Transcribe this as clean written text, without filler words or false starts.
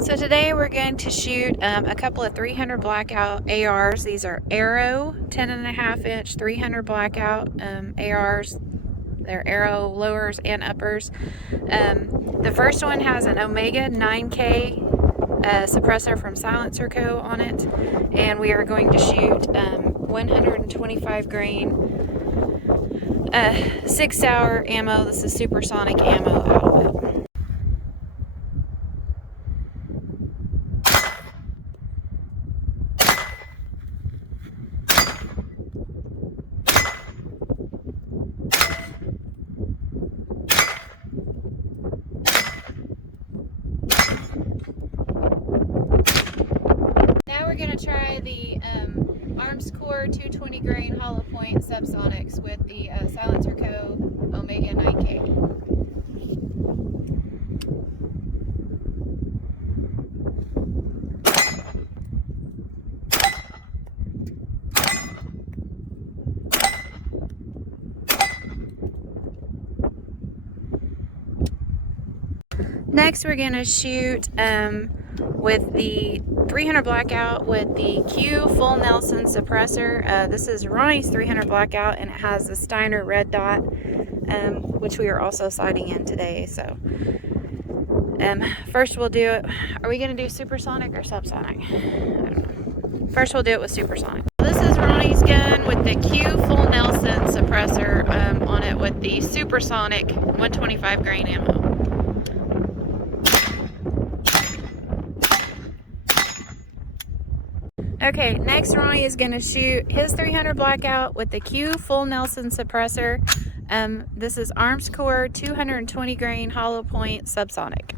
So today we're going to shoot a couple of 300 Blackout ARs. These are Arrow 10.5 inch 300 Blackout ARs. They're Arrow lowers and uppers. The first one has an Omega 9K suppressor from Silencerco on it, and we are going to shoot 125 grain 6-hour ammo. This is supersonic ammo out of it. Now we're going to try the Arms Core 220 grain hollow point subsonics with the Silencerco Omega 9K. Next we're going to shoot with the 300 Blackout with the Q Full Nelson suppressor. This is Ronnie's 300 Blackout, and it has the Steiner red dot, which we are also sighting in today. So first we'll do it. Are we going to do supersonic or subsonic? I don't know. First we'll do it with supersonic. This is Ronnie's gun with the Q Full Nelson suppressor on it with the supersonic 125 grain ammo. Okay, next Ronnie is going to shoot his 300 Blackout with the Q Full Nelson suppressor. This is Arms Core 220 grain hollow point subsonic.